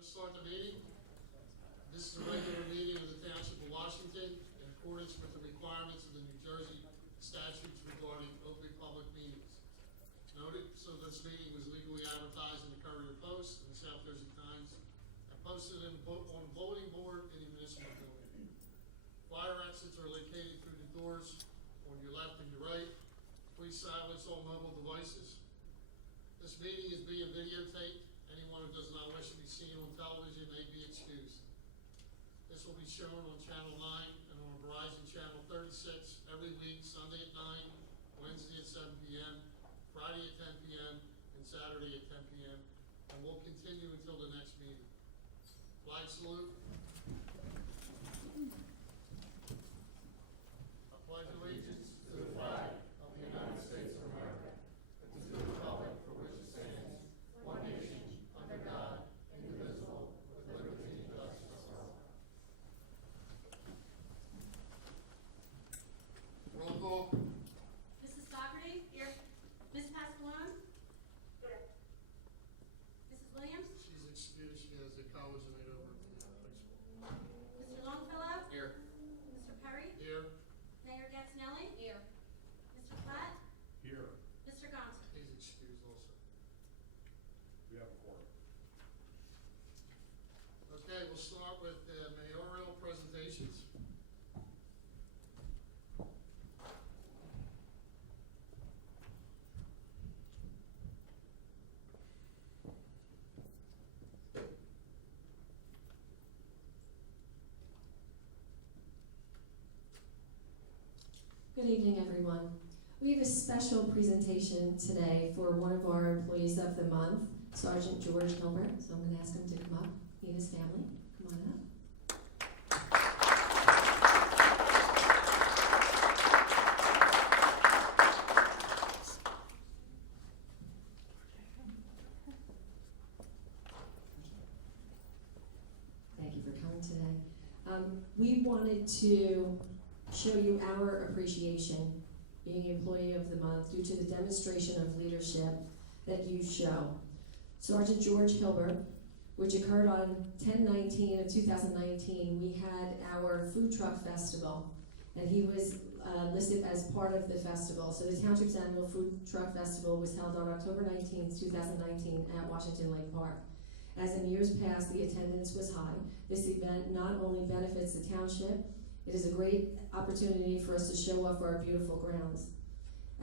Start the meeting. This is a regular meeting of the Township of Washington in accordance with the requirements of the New Jersey statutes regarding open public meetings. Noted, so this meeting was legally advertised in the Courier Post and the South Jersey Times and posted on the bulletin board in the municipal building. Fire exits are located through the doors on your left and your right. Please silence all mobile devices. This meeting is being videotaped. Anyone who does not wish to be seen on television may be excused. This will be shown on Channel 9 and on Verizon Channel 36 every week, Sunday at 9, Wednesday at 7 p.m., Friday at 10 p.m., and Saturday at 10 p.m., and will continue until the next meeting. Flag salute. I pledge allegiance to the flag of the United States of America and to the republic for which it stands, one nation, under God, indivisible, with liberty and justice for all. Roll call. Mrs. Doherty? Here. Ms. Pasqualone? Here. Mrs. Williams? She's excused. She has a college night over at the high school. Mr. Longfellow? Here. Mr. Perry? Here. Mayor Gattinelli? Here. Mr. Platt? Here, Mr. Gonser? He's excused also. we have a quorum. Okay, we'll start with the mayoral presentations. Good evening, everyone. We have a special presentation today for one of our employees of the month, Sergeant George Hilbert. So I'm going to ask him to come up. He and his family. Come on up. Thank you for coming today. We wanted to show you our appreciation being Employee of the Month due to the demonstration of leadership that you show. Sergeant George Hilbert, which occurred on 10/19 of 2019, we had our food truck festival, and he was listed as part of the festival. So the Township's annual food truck festival was held on October 19th, 2019 at Washington Lake Park. As in years past, the attendance was high. This event not only benefits the Township, it is a great opportunity for us to show off our beautiful grounds.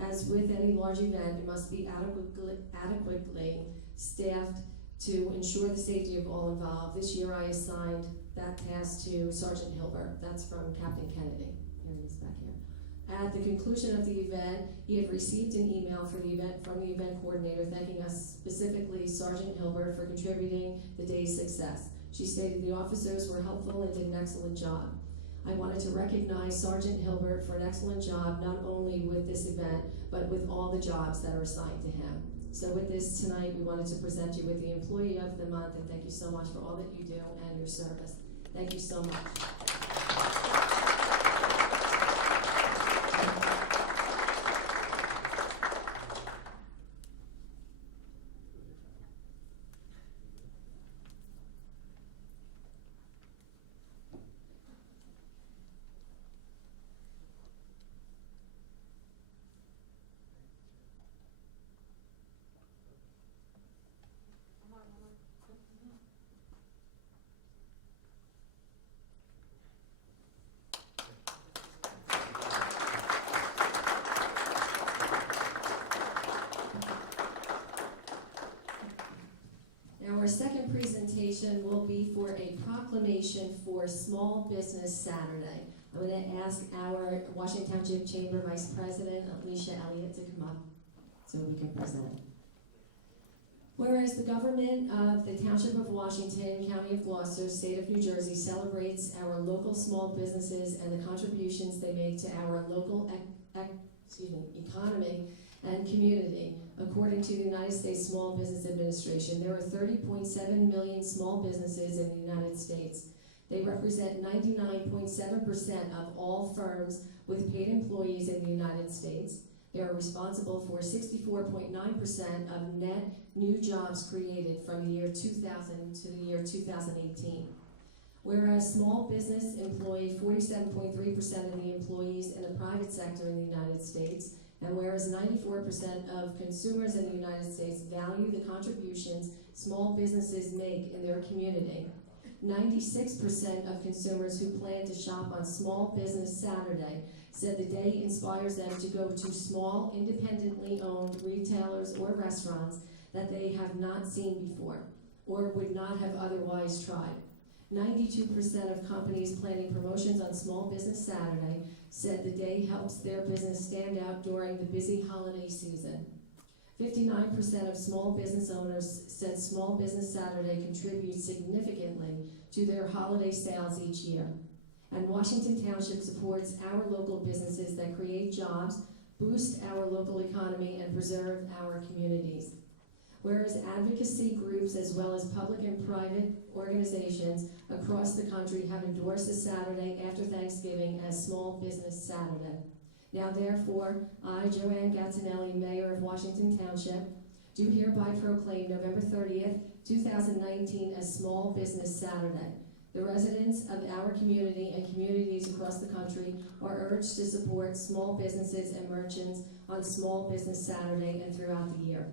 As with any large event, it must be adequately staffed to ensure the safety of all involved. This year I assigned that task to Sergeant Hilbert. That's from Captain Kennedy. Here he is back here. At the conclusion of the event, he had received an email from the event coordinator thanking us, specifically Sergeant Hilbert, for contributing the day's success. She stated the officers were helpful and did an excellent job. I wanted to recognize Sergeant Hilbert for an excellent job, not only with this event, but with all the jobs that are assigned to him. So with this tonight, we wanted to present you with the Employee of the Month, and thank you so much for all that you do and your service. Thank you so much. Our second presentation will be for a proclamation for Small Business Saturday. I'm going to ask our Washington Township Chamber Vice President, Alicia Elliott, to come up so we can present. Whereas the government of the Township of Washington, County of Gloucester, State of New Jersey celebrates our local small businesses and the contributions they make to our local economy and community. According to the United States Small Business Administration, there are 30.7 million small businesses in the United States. They represent 99.7% of all firms with paid employees in the United States. They are responsible for 64.9% of net new jobs created from the year 2000 to the year 2018. Whereas small business employ 47.3% of the employees in the private sector in the United States, and whereas 94% of consumers in the United States value the contributions small businesses make in their community, 96% of consumers who plan to shop on Small Business Saturday said the day inspires them to go to small, independently owned retailers or restaurants that they have not seen before or would not have otherwise tried. 92% of companies planning promotions on Small Business Saturday said the day helps their business stand out during the busy holiday season. 59% of small business owners said Small Business Saturday contributes significantly to their holiday sales each year. And Washington Township supports our local businesses that create jobs, boost our local economy, and preserve our communities. Whereas advocacy groups as well as public and private organizations across the country have endorsed the Saturday after Thanksgiving as Small Business Saturday. Now therefore, I, Joanne Gattinelli, Mayor of Washington Township, do hereby proclaim November 30th, 2019 as Small Business Saturday. The residents of our community and communities across the country are urged to support small businesses and merchants on Small Business Saturday and throughout the year.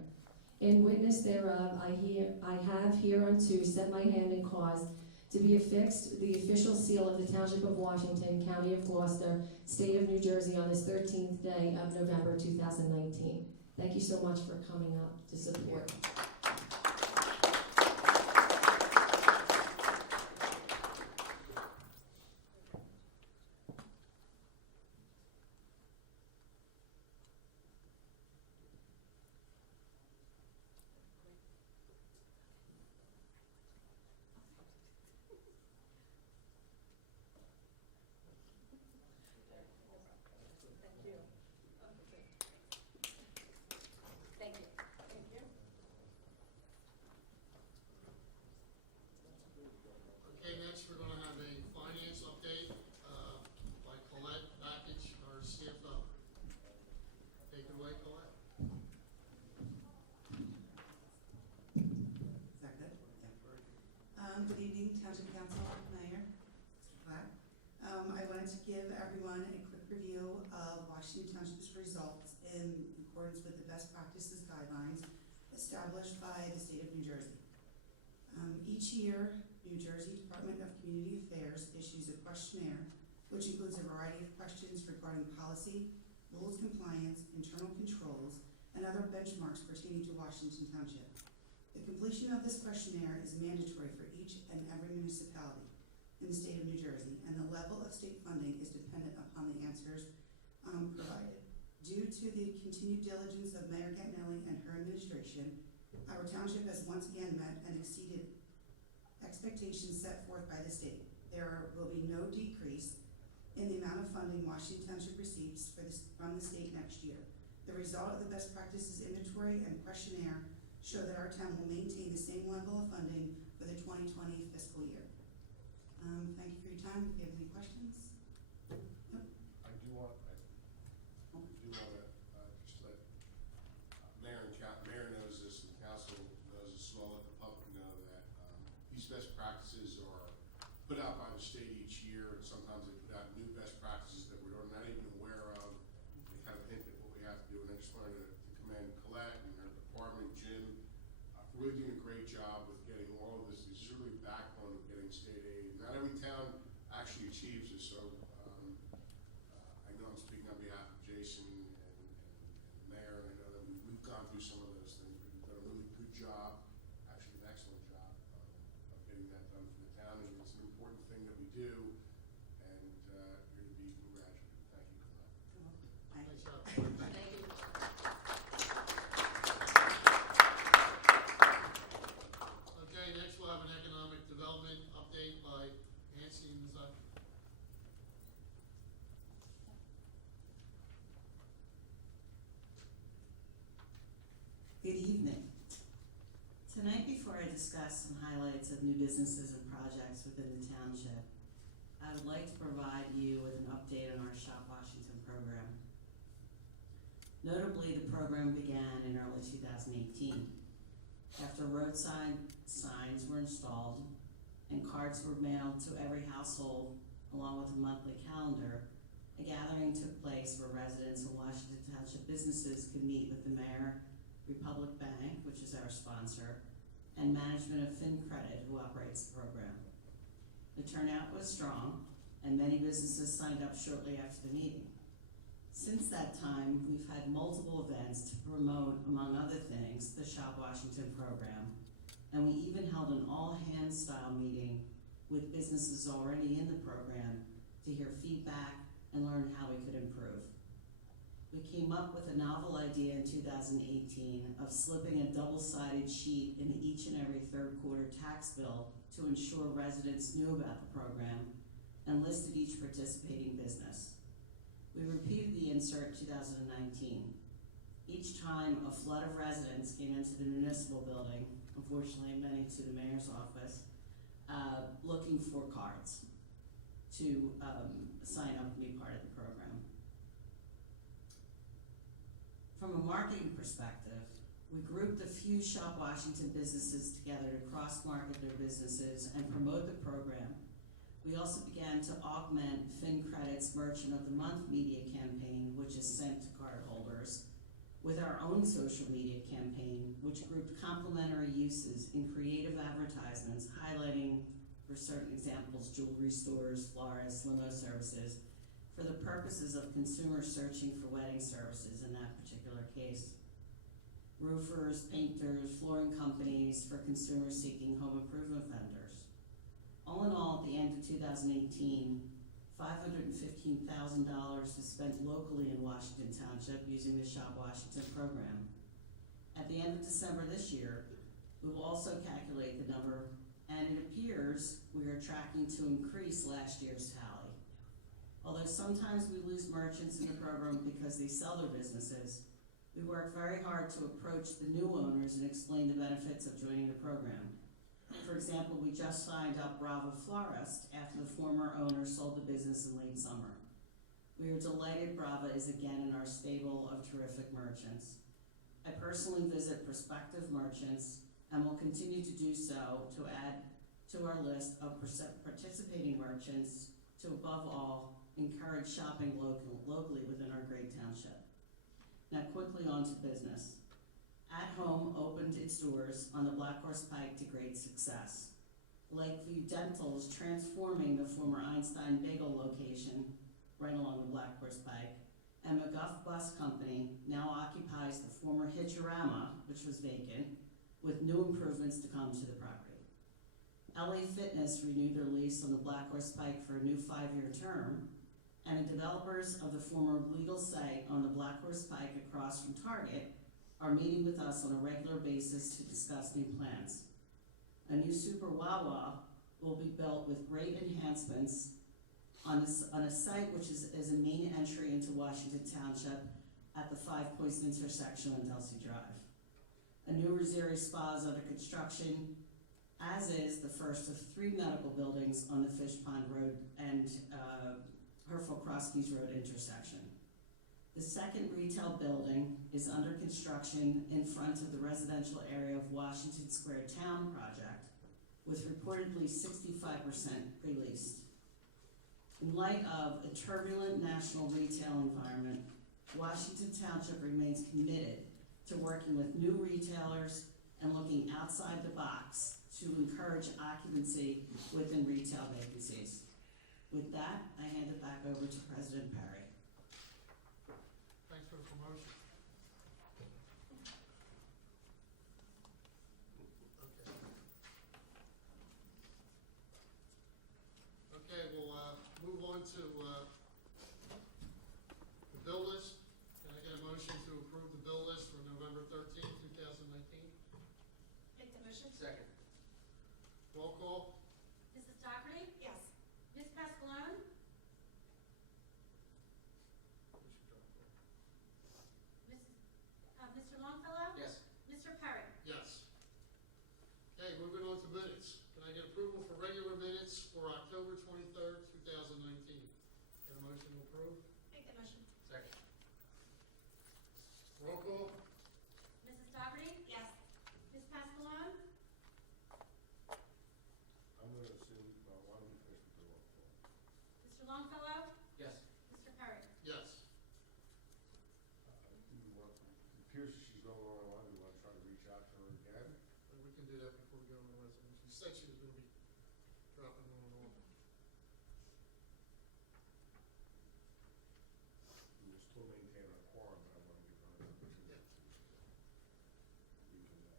In witness thereof, I have hereunto set my hand in cause to be affixed the official seal of the Township of Washington, County of Gloucester, State of New Jersey on this 13th day of November 2019. Thank you so much for coming up to support. Okay, next we're gonna have a finance update, by Colette Backich, our CFO. Take it away, Colette. Is that good? Yeah. Good evening, Township Council, Mayor, Mr. Platt. I wanted to give everyone a quick review of Washington Township's results in accordance with the best practices guidelines established by the state of New Jersey. Each year, New Jersey Department of Community Affairs issues a questionnaire which includes a variety of questions regarding policy, rules compliance, internal controls, and other benchmarks pertaining to Washington Township. The completion of this questionnaire is mandatory for each and every municipality in the state of New Jersey, and the level of state funding is dependent upon the answers provided. Due to the continued diligence of Mayor Gattinelli and her administration, our township has once again met and exceeded expectations set forth by the state. There will be no decrease in the amount of funding Washington Township receives from the state next year. The result of the best practices inventory and questionnaire show that our town will maintain the same level of funding for the 2020 fiscal year. Thank you for your time. If you have any questions? Yep. I do want to, just let, Mayor knows this, and the council knows this, so I'll let the public know that, these best practices are put out by the state each year, and sometimes they put out new best practices that we're not even aware of. They kind of hint at what we have to do, and I just wanted to commend Colette and her department, Jim, for really doing a great job with getting all of this. This is really the backbone of getting state aid. Not every town actually achieves this, so I know I'm speaking on behalf of Jason and the mayor, and I know that we've gone through some of those things. We've done a really good job, actually an excellent job of getting that done for the town, and it's an important thing that we do, and you're to be congratulated. Thank you, Colette. Nice job. Thank you. Okay, next we'll have an economic development update by Nancy Mazza. Good evening. Tonight, before I discuss some highlights of new businesses and projects within the township, I would like to provide you with an update on our Shop Washington program. Notably, program began in early 2018. After roadside signs were installed and cards were mailed to every household along with a monthly calendar, a gathering took place where residents of Washington Township businesses could meet with the mayor, Republic Bank, which is our sponsor, and management of FinCredit, who operates the program. The turnout was strong, and many businesses signed up shortly after the meeting. Since that time, we've had multiple events to promote, among other things, the Shop Washington program, and we even held an all-hands style meeting with businesses already in the program to hear feedback and learn how we could improve. We came up with a novel idea in 2018 of slipping a double-sided sheet in each and every third quarter tax bill to ensure residents knew about the program and listed each participating business. We repeated the insert in 2019. Each time a flood of residents came into the municipal building, unfortunately many to the mayor's office, looking for cards to sign up and be part of the program. From a marketing perspective, we grouped a few Shop Washington businesses together to cross-market their businesses and promote the program. We also began to augment FinCredit's Merchant of the Month media campaign, which is sent to cardholders, with our own social media campaign, which grouped complementary uses in creative advertisements highlighting, for certain examples, jewelry stores, florists, limo services, for the purposes of consumers searching for wedding services in that particular case. Roofers, painters, flooring companies, for consumers seeking home improvement vendors. All in all, at the end of 2018, $515,000 was spent locally in Washington Township using the Shop Washington program. At the end of December this year, we will also calculate the number, and it appears we are tracking to increase last year's tally. Although sometimes we lose merchants in the program because they sell their businesses, we work very hard to approach the new owners and explain the benefits of joining the program. For example, we just signed up Brava Florist after the former owner sold the business in late summer. We are delighted Brava is again in our stable of terrific merchants. I personally visit prospective merchants and will continue to do so to add to our list of participating merchants to, above all, encourage shopping locally within our great township. Now quickly on to business. At Home opened its doors on the Black Horse Pike to great success. Lakeview Dental is transforming the former Einstein Bagel location right along the Black Horse Pike, and McGuff Bus Company now occupies the former Hitcherama, which was vacant, with new improvements to come to the property. LA Fitness renewed their lease on the Black Horse Pike for a new 5-year term, and the developers of the former legal site on the Black Horse Pike across from Target are meeting with us on a regular basis to discuss new plans. A new Super Wawa will be built with great enhancements on a site which is a main entry into Washington Township at the 5 Points intersection on Delsey Drive. A new Rosary Spa is under construction, as is the first of 3 medical buildings on the Fish Pond Road and Herfel-Cross-Keys Road intersection. The second retail building is under construction in front of the residential area of Washington Square Town project, with reportedly 65% pre-leased. In light of a turbulent national retail environment, Washington Township remains committed to working with new retailers and looking outside the box to encourage occupancy within retail vacancies. With that, I hand it back over to President Perry. Thanks for the promotion. Okay, we'll move on to the bill list. Can I get a motion to approve the bill list for November 13th, 2019? Make the motion. Second. Roll call? Mrs. Doherty? Yes. Ms. Pasqualone? Mr. Longfellow? Yes. Mr. Perry? Yes. Okay, moving on to minutes. Can I get approval for regular minutes for October 23rd, 2019? Get a motion to approve? Make the motion. Second. Roll call? Mr. Longfellow? Yes. Mr. Perry? Yes. It appears that she's no longer on. We want to try to reach out to her again. And we can do that before we go on the resolution. She said she was gonna be dropping on and off. We will still maintain our quorum, but I want to give her an opportunity to reconnect.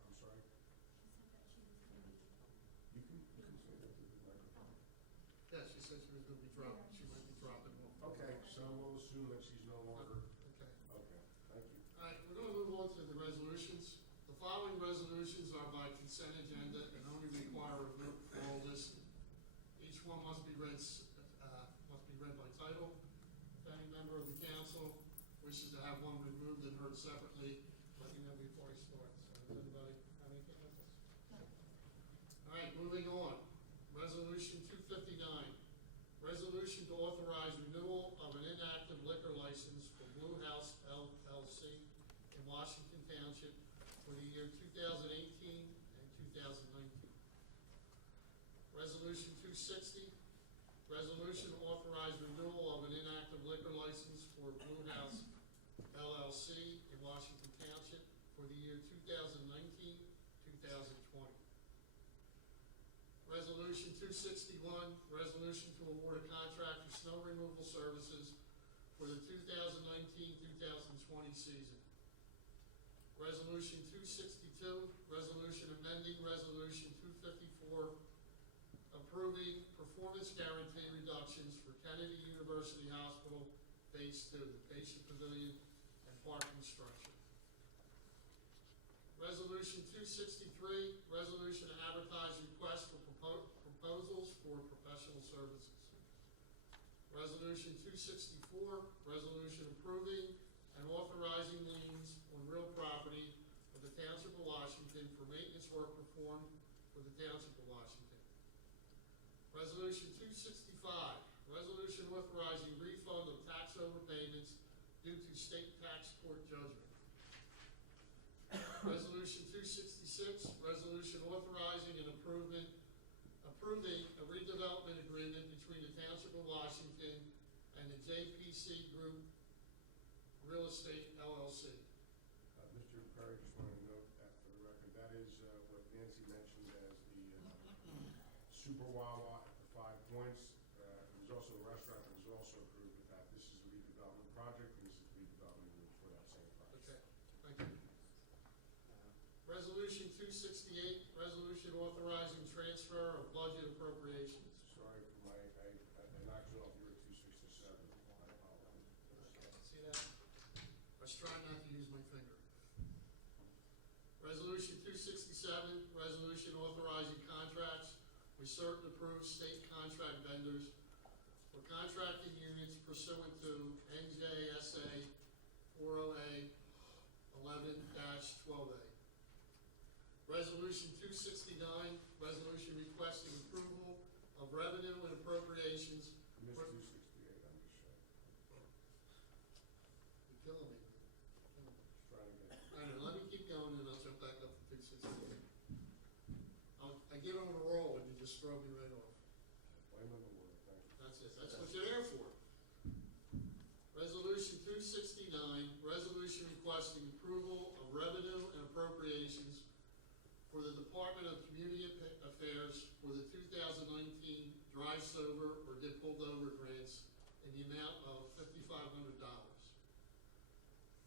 I'm sorry? You can say that to the microphone. Yeah, she said she was gonna be dropping, she might be dropping off. Okay, so we'll assume that she's no longer, Okay. okay, thank you. All right, we're gonna move on to the resolutions. The following resolutions are by consent agenda and only require a vote for all listed. Each one must be read by title. If any member of the council wishes to have one removed and heard separately, let me know before I start. So does anybody have anything with this? All right, moving on. Resolution 259. Resolution to authorize renewal of an inactive liquor license for Blue House LLC in Washington Township for the year 2018 and 2019. Resolution 260. Resolution to authorize renewal of an inactive liquor license for Blue House LLC in Washington Township for the year 2019, 2020. Resolution 261, resolution to award a contract for snow removal services for the 2019-2020 season. Resolution 262, resolution amending resolution 254, approving performance guarantee reductions for Kennedy University Hospital Phase 2, the patient pavilion and parking structure. Resolution 263, resolution to advertise requests for proposals for professional services. Resolution 264, resolution approving and authorizing liens on real property of the Township of Washington for maintenance work performed for the Township of Washington. Resolution 265, resolution authorizing refund of tax overpayments due to state tax court judgment. Resolution 266, resolution authorizing and approving a redevelopment agreement between the Township of Washington and the JPC Group Real Estate LLC. Mr. Perry, just wanted to note that for the record, that is what Nancy mentioned as the Super Wawa at the 5 Points. It was also a restaurant that was also approved with that. This is a redevelopment project, and this is the redevelopment agreement for that same project. Okay, thank you. Resolution 268, resolution authorizing transfer of budget appropriations. Sorry for I knocked you off, you were at 267. My apologies. See that? I was trying not to use my finger. Resolution 267, resolution authorizing contracts with certain approved state contract vendors for contracting units pursuant to NJSA 40A 11-12A. Resolution 269, resolution requesting approval of revenue and appropriations. You missed 268, I'm just showing. You're killing me. Just trying to get. I know, let me keep going and I'll jump back up to 268. I get on a roll and you just throw me right off. Blame on the word, thank you. That's it, that's what you're there for. Resolution 269, resolution requesting approval of revenue and appropriations for the Department of Community Affairs for the 2019 Drive Sober or Get Pulled Over grants in the amount of $5,500.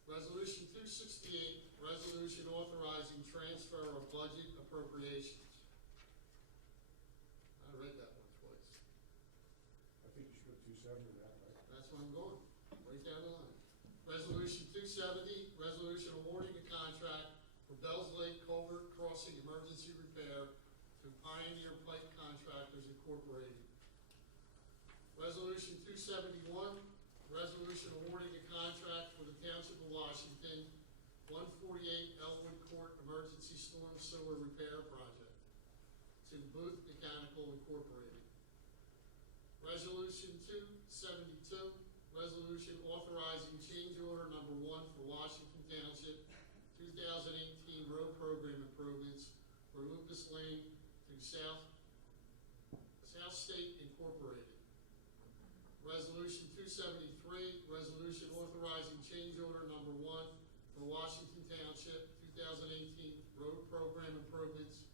Resolution 268, resolution authorizing transfer of budget appropriations. I read that one twice. I think you should put 270 in that, right? That's where I'm going, right down the line. Resolution 270, resolution awarding a contract for Bells Lake Culvert Crossing Emergency Repair to Pioneer Pipe Contractors Incorporated. Resolution 271, resolution awarding a contract for the Township of Washington 148 Elwood Court Emergency Storm Sewer Repair Project. Booth Mechanical Incorporated. Resolution 272, resolution authorizing change order number 1 for Washington Township 2018 road program improvements for Lucas Lane to South State Incorporated. Resolution 273, resolution authorizing change order number 1 for Washington Township 2018 road program improvements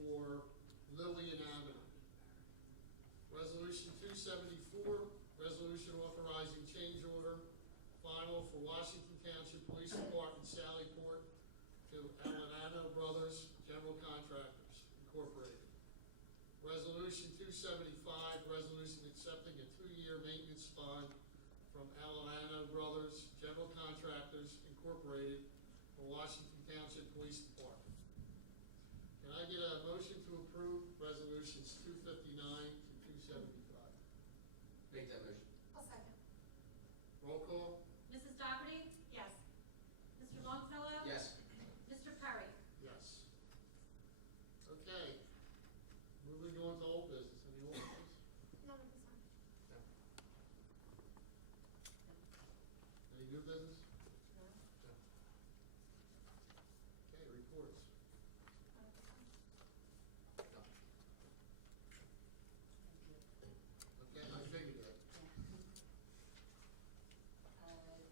for Lillian Avenue. Resolution 274, resolution authorizing change order final for Washington Township Police Department Sallyport to Alanano Brothers General Contractors Incorporated. Resolution 275, resolution accepting a 2-year maintenance bond from Alanano Brothers General Contractors Incorporated for Washington Township Police Department. Can I get a motion to approve resolutions 259 to 275? Make that motion. I'll second. Roll call? Mrs. Doherty? Yes. Mr. Longfellow? Yes. Mr. Perry? Yes. Okay. Moving on to old business. Any old business? None of this one. Any new business? No. Okay, reports. Okay, I figured that.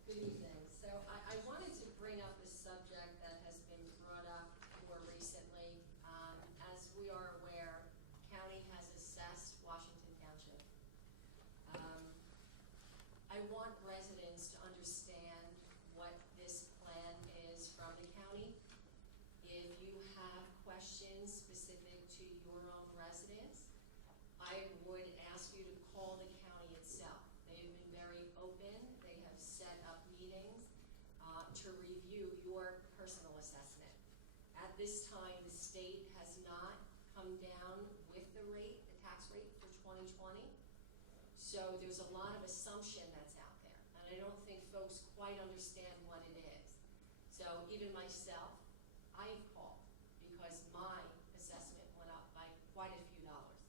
Good evening. So I wanted to bring up a subject that has been brought up more recently. As we are aware, county has assessed Washington Township. I want residents to understand what this plan is from the county. If you have questions specific to your own residents, I would ask you to call the county itself. They have been very open. They have set up meetings to review your personal assessment. At this time, the state has not come down with the rate, the tax rate for 2020. So there's a lot of assumption that's out there, and I don't think folks quite understand what it is. So even myself, I've called because my assessment went up by quite a few dollars.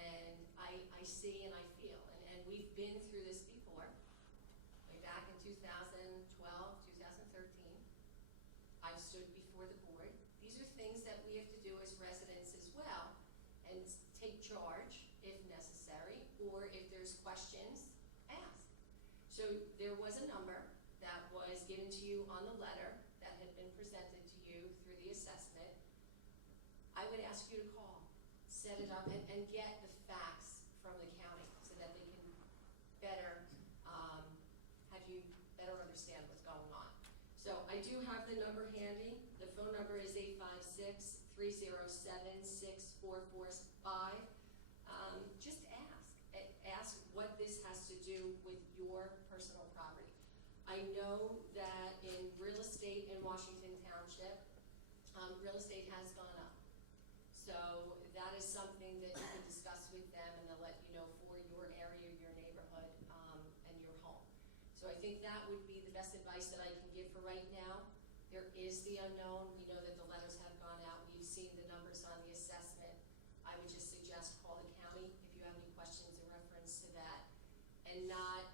And I see and I feel, and we've been through this before, way back in 2012, 2013. I've stood before the board. These are things that we have to do as residents as well, and take charge if necessary, or if there's questions, ask. So there was a number that was given to you on the letter that had been presented to you through the assessment. I would ask you to call, set it up, and get the facts from the county so that they can better, have you better understand what's going on. So I do have the number handy. The phone number is 856-307-6445. Just ask what this has to do with your personal property. I know that in real estate in Washington Township, real estate has gone up. So that is something that you can discuss with them, and they'll let you know for your area, your neighborhood, and your home. So I think that would be the best advice that I can give for right now. There is the unknown. We know that the letters have gone out. We've seen the numbers on the assessment. I would just suggest call the county if you have any questions in reference to that, and not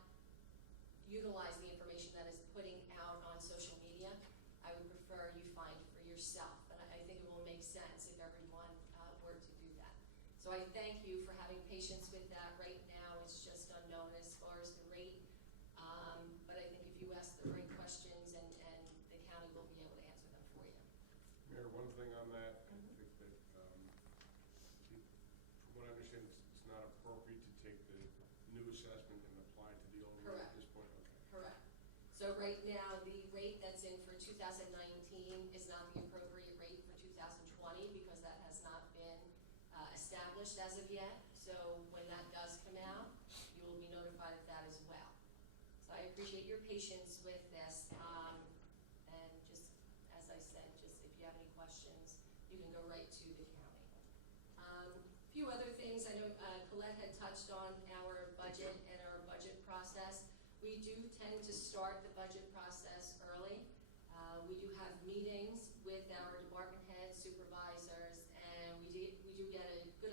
utilize the information that is putting out on social media. I would prefer you find for yourself, but I think it will make sense if everyone were to do that. So I thank you for having patience with that. Right now, it's just unknown as far as the rate, but I think if you ask the right questions, and the county will be able to answer them for you. Mayor, one thing on that, Mhm. I think that, from what I understand, it's not appropriate to take the new assessment and apply it to the old rate at Correct. this point, okay? Correct. So right now, the rate that's in for 2019 is not the appropriate rate for 2020 because that has not been established as of yet. So when that does come out, you will be notified of that as well. So I appreciate your patience with this. And just, as I said, just if you have any questions, you can go right to the county. A few other things, I know Colette had touched on our budget and our budget process. We do tend to start the budget process early. We do have meetings with our department heads, supervisors, and we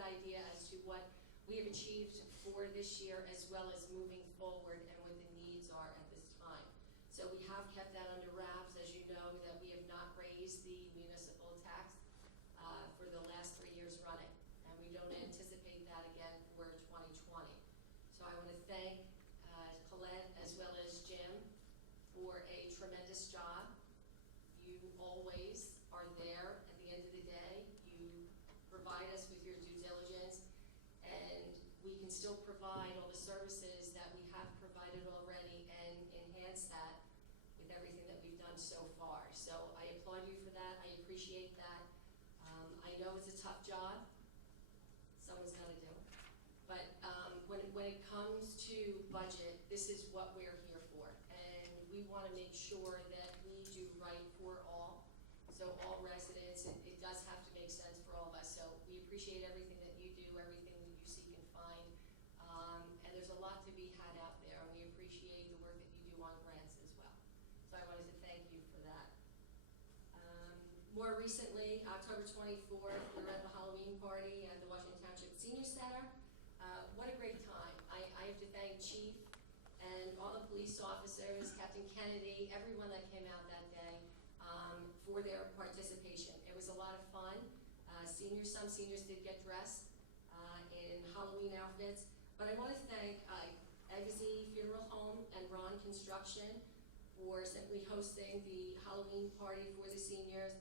idea as to what we have achieved for this year as well as moving forward and what the needs are at this time. So we have kept that under wraps, as you know, that we have not raised the municipal tax for the last 3 years running, and we don't anticipate that again for 2020. So I want to thank Colette as well as Jim for a tremendous job. You always are there at the end of the day. You provide us with your due diligence, and we can still provide all the services that we have provided already and enhance that with everything that we've done so far. So I applaud you for that. I appreciate that. I know it's a tough job. Someone's got to do it. But when it comes to budget, this is what we're here for. And we want to make sure that we do right for all. So all residents, it does have to make sense for all of us. So we appreciate everything that you do, everything that you seek and find. And there's a lot to be had out there, and we appreciate the work that you do on grants as well. So I wanted to thank you for that. More recently, October 24th, we were at the Halloween party at the Washington Township Senior Center. What a great time. I have to thank Chief and all the police officers, Captain Kennedy, everyone that came out that day for their participation. It was a lot of fun. Some seniors did get dressed in Halloween outfits, but I want to thank Eggsy Funeral Home and Ron Construction for simply hosting the Halloween party for the seniors,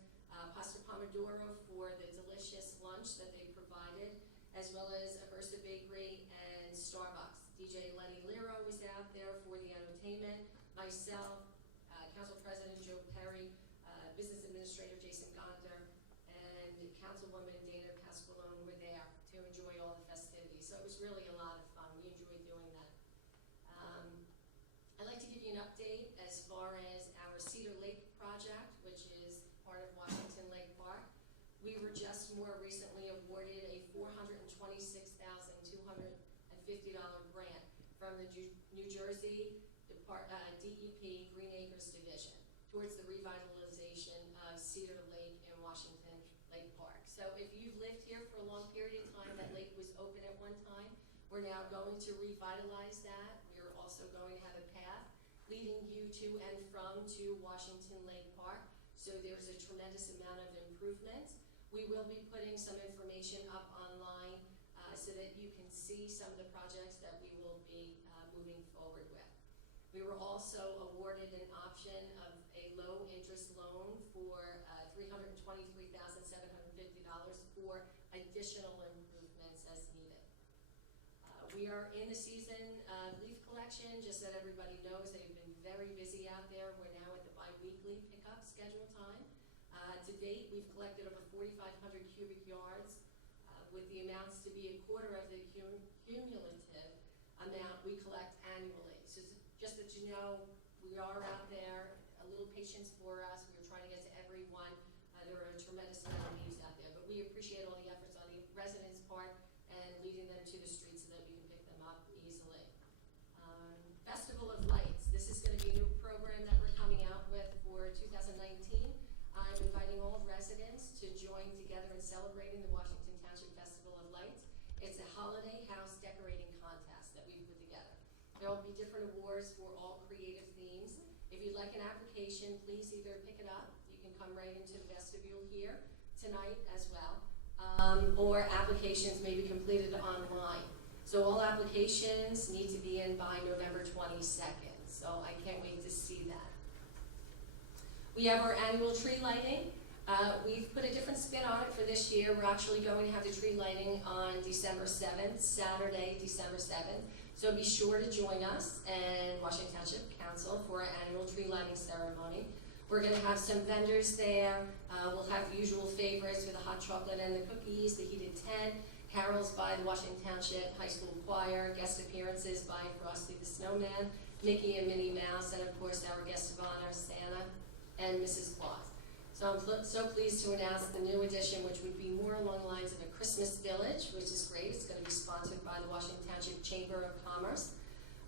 Pastor Pomodoro for the delicious lunch that they provided, as well as Aversa Bakery and Starbucks. DJ Lenny Lero was out there for the entertainment. Myself, Council President Joe Perry, Business Administrator Jason Gonder, and Councilwoman Dana Pasqualone were there to enjoy all the festivities. So it was really a lot of fun. We enjoyed doing that. I'd like to give you an update as far as our Cedar Lake project, which is part of Washington Lake Park. We were just more recently awarded a $426,250 grant from the New Jersey DEP Green Acres Division towards the revitalization of Cedar Lake in Washington Lake Park. So if you've lived here for a long period of time, that lake was open at one time. We're now going to revitalize that. We're also going to have a path leading you to and from to Washington Lake Park. So there's a tremendous amount of improvement. We will be putting some information up online so that you can see some of the projects that we will be moving forward with. We were also awarded an option of a low interest loan for $323,750 for additional improvements as needed. We are in the season of leaf collection. Just so that everybody knows, they've been very busy out there. We're now at the bi-weekly pickup schedule time. To date, we've collected over 4,500 cubic yards, with the amounts to be a quarter of the cumulative amount we collect annually. So just that you know, we are out there. A little patience for us. We're trying to get to everyone. There are a tremendous amount of leaves out there, but we appreciate all the efforts on the residents' part and leading them to the streets so that we can pick them up easily. Festival of Lights. This is going to be a new program that we're coming out with for 2019. I'm inviting all residents to join together in celebrating the Washington Township Festival of Lights. It's a holiday house decorating contest that we've put together. There will be different awards for all creative themes. If you'd like an application, please either pick it up. You can come right into the vestibule here tonight as well. Or applications may be completed online. So all applications need to be in by November 22nd. So I can't wait to see that. We have our annual tree lighting. We've put a different spin on it for this year. We're actually going to have the tree lighting on December 7th, Saturday, December 7th. So be sure to join us and Washington Township Council for our annual tree lighting ceremony. We're going to have some vendors there. We'll have the usual favorites with the hot chocolate and the cookies, the heated tent, carols by the Washington Township High School Choir, guest appearances by Frosty the Snowman, Mickey and Minnie Mouse, and of course our guest of honor, Santa and Mrs. Claus. So I'm so pleased to announce the new addition, which would be more along the lines of a Christmas village, which is great. It's going to be sponsored by the Washington Township Chamber of Commerce,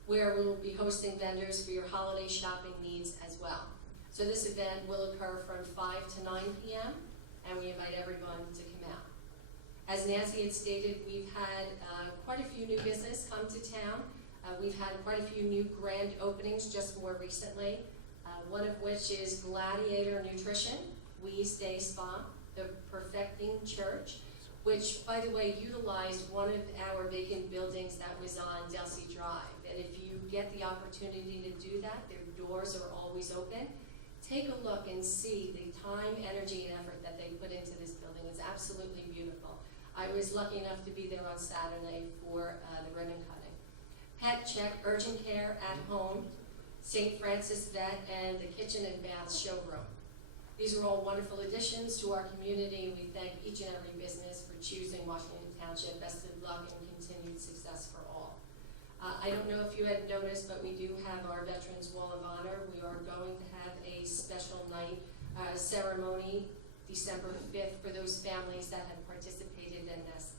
where we will be hosting vendors for your holiday shopping needs as well. So this event will occur from 5 to 9 p.m., and we invite everyone to come out. As Nancy had stated, we've had quite a few new business come to town. We've had quite a few new grand openings just more recently, one of which is Gladiator Nutrition, We's Day Spa, the Perfecting Church, which, by the way, utilized one of our vacant buildings that was on Delsey Drive. And if you get the opportunity to do that, their doors are always open. Take a look and see the time, energy, and effort that they put into this building. It's absolutely beautiful. I was lucky enough to be there on Saturday for the ribbon cutting. Pet Check Urgent Care at Home, St. Francis Vet, and the Kitchen and Bath Showroom. These are all wonderful additions to our community. We thank each and every business for choosing Washington Township. Best of luck and continued success for all. I don't know if you had noticed, but we do have our Veterans Wall of Honor. We are going to have a special night ceremony December 5th for those families that have participated in this.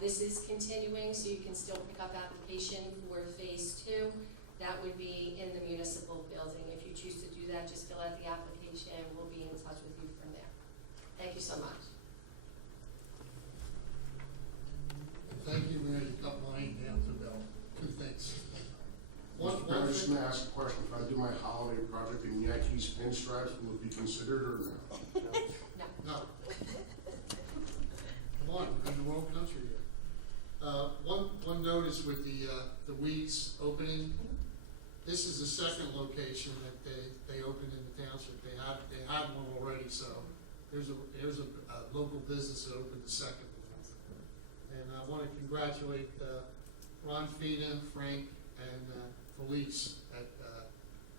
This is continuing, so you can still pick up application for phase 2. That would be in the municipal building. If you choose to do that, just fill out the application and we'll be in touch with you from there. Thank you so much. Thank you, Mary. You cut mine down to about 2 things. One I'm just thing, gonna ask a question, if I do my holiday project in Yankees pinstripes, will it be considered or no? no. Come on, we're in the wrong country here. One notice with the Weeks opening, this is the second location that they opened in the township. They had one already, so here's a local business that opened the second one. And I want to congratulate Ron Fina, Frank, and Felice at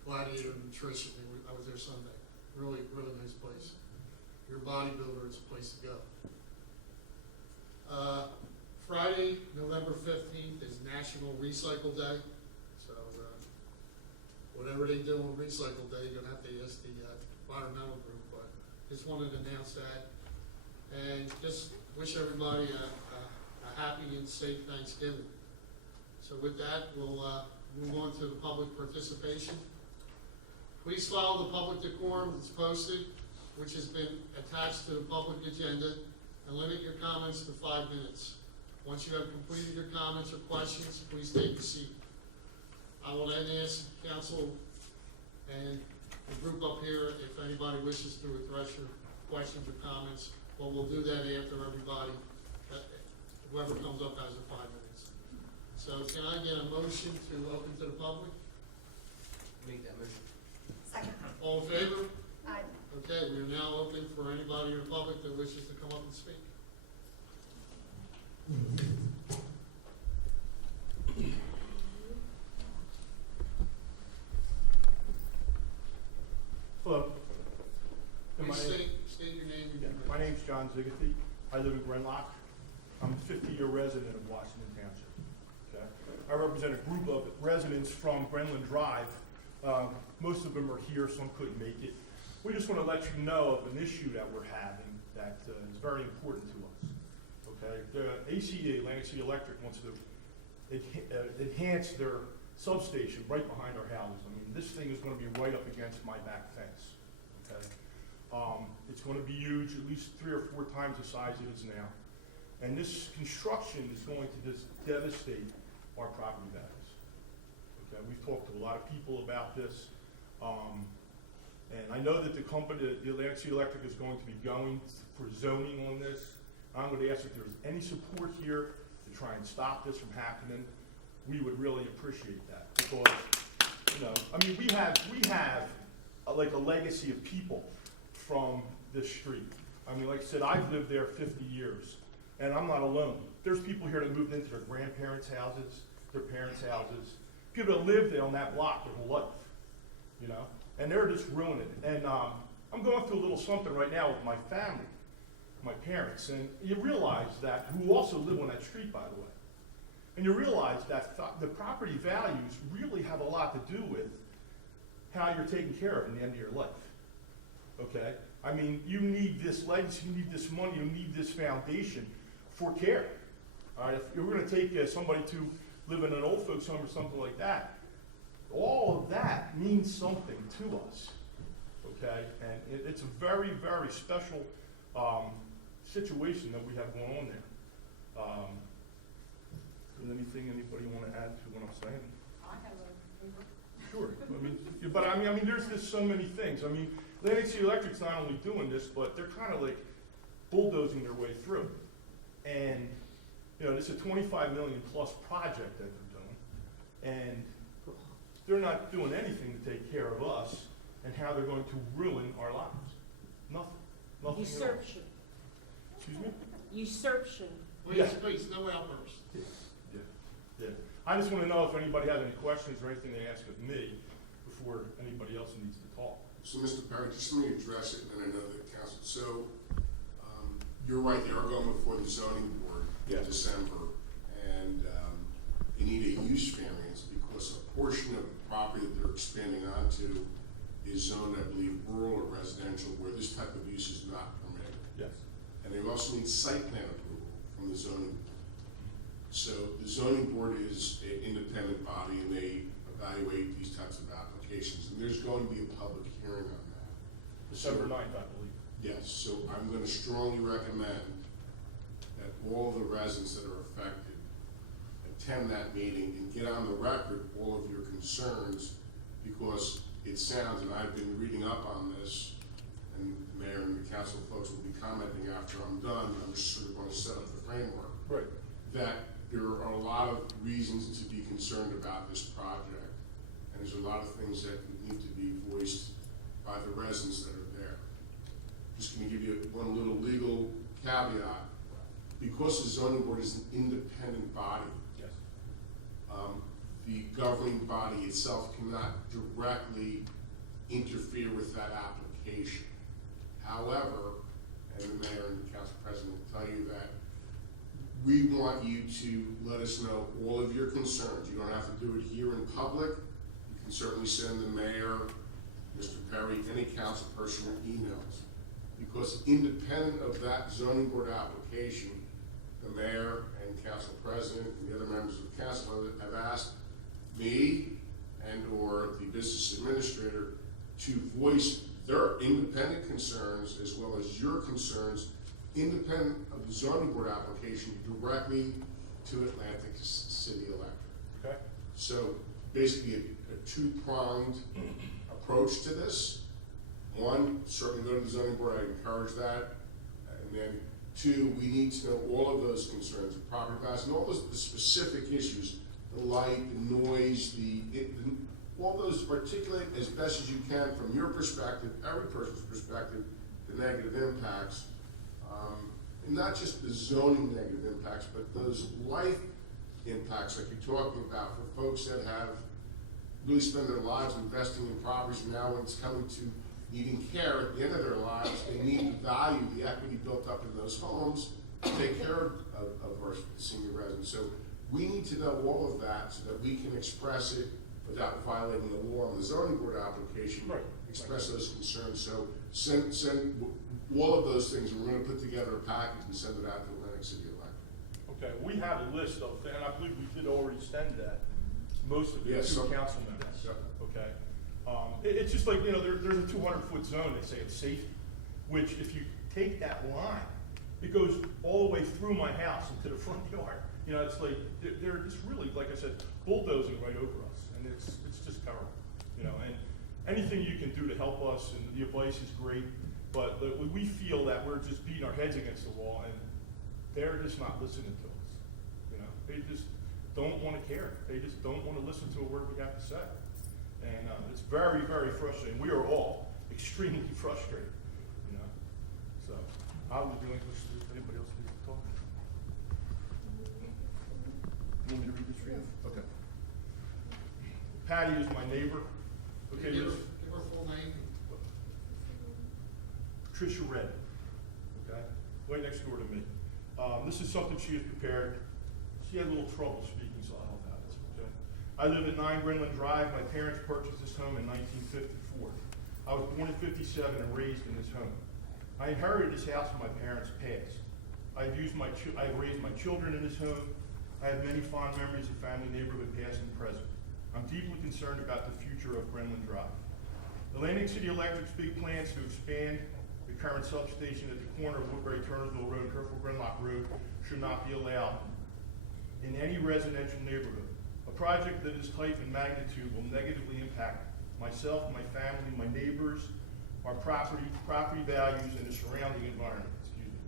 Gladiator Nutrition. I was there Sunday. Really, really nice place. If you're a bodybuilder, it's a place to go. Friday, November 15th is National Recycle Day. So whatever they do on Recycle Day, you're going to have to ask the environmental group. But just wanted to announce that. And just wish everybody a happy and safe Thanksgiving. So with that, we'll move on to the public participation. Please follow the public decorum that's posted, which has been attached to the public agenda, and limit your comments to 5 minutes. Once you have completed your comments or questions, please take a seat. I will then ask council and the group up here if anybody wishes to address your questions or comments, but we'll do that after everybody, whoever comes up has the 5 minutes. So can I get a motion to open to the public? Make that motion. Second. All in favor? Aye. Okay, we are now open for anybody in the public that wishes to come up and speak. Hello. Please state your name. and your My address. name's John Zigaty. I live in Grenlock. I'm a 50-year resident of Washington Township. Okay? I represent a group of residents from Grenland Drive. Most of them are here, some couldn't make it. We just want to let you know of an issue that we're having that is very important to us. Okay? The ACE, Atlantic City Electric, wants to enhance their substation right behind our houses. I mean, this thing is going to be right up against my back fence. Okay? It's going to be huge, at least 3 or 4 times the size it is now. And this construction is going to just devastate our property values. Okay, we've talked to a lot of people about this. And I know that the company, the Atlantic City Electric, is going to be going for zoning on this. I'm going to ask if there's any support here to try and stop this from happening. We would really appreciate that because, you know, I mean, we have like a legacy of people from this street. I mean, like I said, I've lived there 50 years, and I'm not alone. There's people here that moved into their grandparents' houses, their parents' houses, people that lived there on that block their whole life, you know, and they're just ruining it. And I'm going through a little something right now with my family, my parents, and you realize that, who also live on that street, by the way, and you realize that the property values really have a lot to do with how you're taken care of in the end of your life. Okay? I mean, you need this legacy, you need this money, you need this foundation for care. All right? If you're going to take somebody to live in an old folks home or something like that, all of that means something to us. Okay? And it's a very, very special situation that we have going on there. Is there anything anybody want to add to what I'm saying? I have a favorite. Sure, I mean, but I mean, there's just so many things. I mean, Atlantic City Electric's not only doing this, but they're kind of like bulldozing their way through. And, you know, this is a 25 million plus project that they're doing. And they're not doing anything to take care of us and how they're going to ruin our lives. Nothing, nothing at all. Usurpation. Excuse me? Usurpation. Please, please, no outbursts. Yeah. I just want to know if anybody has any questions or anything they ask of me before anybody else needs to talk. So, Mr. Perry, just let me address it, and then I know the council. So, you're right, they are going before the zoning board in Yeah. December, and they need a use variance because a portion of the property that they're expanding onto is zoned, I believe, rural or residential, where this type of use is not permitted. Yes. And they also need site plan approval from the zoning board. So the zoning board is an independent body, and they evaluate these types of applications, and there's going to be a public hearing on that. December 9th, I believe. Yes, so I'm gonna strongly recommend that all of the residents that are affected attend that meeting and get on the record all of your concerns, because it sounds, and I've been reading up on this, and the mayor and the council folks will be commenting after I'm done, I'm just sort of gonna set up the framework, Right. that there are a lot of reasons to be concerned about this project, and there's a lot of things that need to be voiced by the residents that are there. Just gonna give you one little legal caveat. Because the zoning board is an independent body, Yes. the governing body itself cannot directly interfere with that application. However, and the mayor and the council president will tell you that we want you to let us know all of your concerns. You don't have to do it here in public. You can certainly send the mayor, Mr. Perry, any council person emails. Because independent of that zoning board application, the mayor and council president and the other members of the council have asked me and or the business administrator to voice their independent concerns as well as your concerns, independent of the zoning board application, directly to Atlantic City Electric. Okay. So basically a two-pronged approach to this. One, certainly go to the zoning board, I encourage that. And then two, we need to know all of those concerns, the property values, and all those, the specific issues, the light, the noise, all those, articulate as best as you can from your perspective, every person's perspective, the negative impacts. And not just the zoning negative impacts, but those life impacts like you're talking about for folks that have really spent their lives investing in properties, and now when it's coming to needing care at the end of their lives, they need to value the equity built up in those homes to take care of our senior residents. So we need to know all of that so that we can express it without violating the law on the zoning board application. Right. Express those concerns. So send all of those things, and we're gonna put together a package and send it out to Atlantic City Electric. Okay, we have a list of, and I believe we did already send that, most of it Yes, to some- council members. Yep. Okay? It's just like, you know, there's a 200-foot zone, they say, of safety, which if you take that line, it goes all the way through my house into the front yard. You know, it's like, they're just really, like I said, bulldozing right over us, and it's just terrible, you know, and anything you can do to help us, and the advice is great, but we feel that we're just beating our heads against the wall, and they're just not listening to us, you know, they just don't wanna care, they just don't wanna listen to a word we have to say. And it's very, very frustrating. We are all extremely frustrated, you know. So I will relinquish this if anybody else needs to talk. You want me to read this for you? Okay. Patty is my neighbor. Okay, Give Miss her full name. Tricia Red. Okay, right next door to me. This is something she has prepared. She had a little trouble speaking, so I'll help out. Okay. I live at 9 Grenland Drive. My parents purchased this home in 1954. I was born in 57 and raised in this home. I inherited this house when my parents passed. I've raised my children in this home. I have many fond memories of family, neighborhood, past and present. I'm deeply concerned about the future of Grenland Drive. Atlantic City Electric's big plans to expand the current substation at the corner of Woodbury Turnersville Road and Hereford Grenlock Road should not be allowed in any residential neighborhood. A project that is type and magnitude will negatively impact myself, my family, my neighbors, our property values, and the surrounding environment. Excuse me.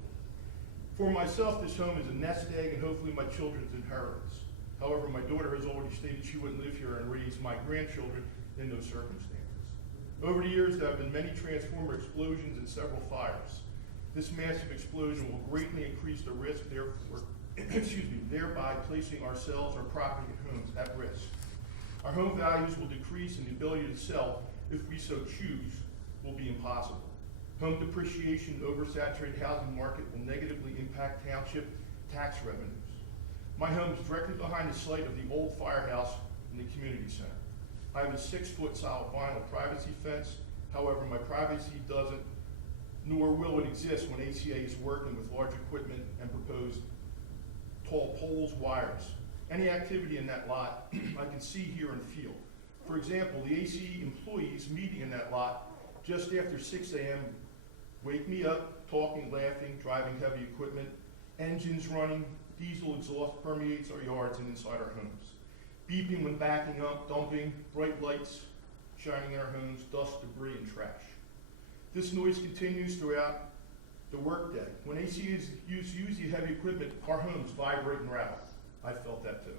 For myself, this home is a nest egg and hopefully my children's inheritance. However, my daughter has already stated she wouldn't live here and raise my grandchildren in those circumstances. Over the years, there have been many transformer explosions and several fires. This massive explosion will greatly increase the risk, therefore, thereby placing ourselves, our property, and homes at risk. Our home values will decrease and the ability to sell, if we so choose, will be impossible. Home depreciation, oversaturated housing market will negatively impact township tax revenues. My home is directly behind the site of the old firehouse in the community center. I have a 6-foot solid vinyl privacy fence. However, my privacy doesn't, nor will it exist when ACA is working with large equipment and proposed tall poles, wires. Any activity in that lot, I can see, hear, and feel. For example, the ACE employees meeting in that lot just after 6 a.m. wake me up, talking, laughing, driving heavy equipment, engines running, diesel exhaust permeates our yards and inside our homes. Beeping when backing up, dumping, bright lights shining in our homes, dust, debris, and trash. This noise continues throughout the workday. When ACs use the heavy equipment, our homes vibrate and rattle. I felt that too.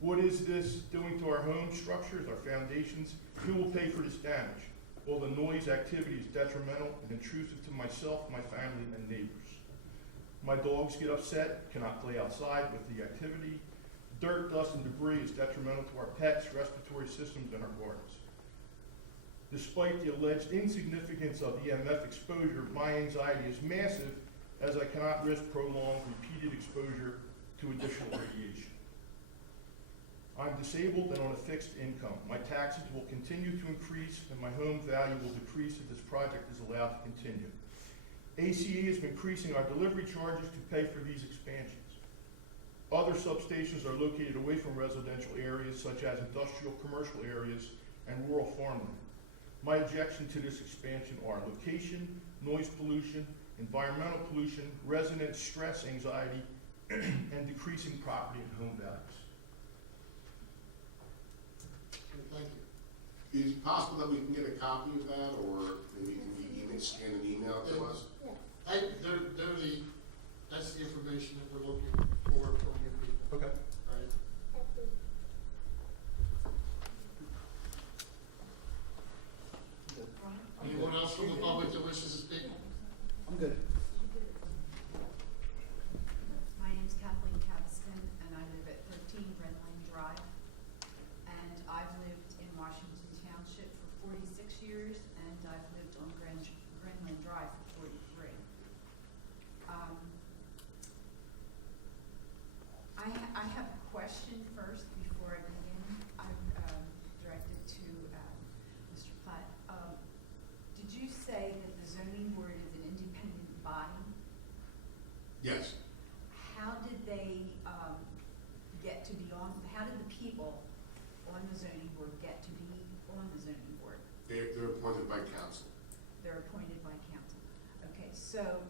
What is this doing to our home structures, our foundations? Who will pay for this damage? Well, the noise activity is detrimental and intrusive to myself, my family, and neighbors. My dogs get upset, cannot play outside with the activity. Dirt, dust, and debris is detrimental to our pets, respiratory systems, and our gardens. Despite the alleged insignificance of EMF exposure, my anxiety is massive as I cannot risk prolonged, repeated exposure to additional radiation. I'm disabled and on a fixed income. My taxes will continue to increase and my home value will decrease if this project is allowed to continue. ACE is increasing our delivery charges to pay for these expansions. Other substations are located away from residential areas such as industrial, commercial areas, and rural farmland. My objection to this expansion are location, noise pollution, environmental pollution, resident stress, anxiety, and decreasing property and home values. Thank you. Is it possible that we can get a copy of that, or maybe can we scan an email to us? That's the information that we're looking for from your people. Okay. Right? Anyone else from the public that wishes to speak? I'm good. My name's Kathleen Caviston, and I live at 13 Redline Drive. And I've lived in Washington Township for 46 years, and I've lived on Grenland Drive for 43. I have a question first before I begin. I'm directed to Mr. Platt. Did you say that the zoning board is an independent body? Yes. How did they get to be on, how did the people on the zoning board get to be on the zoning board? They're appointed by council. They're appointed by council. Okay, so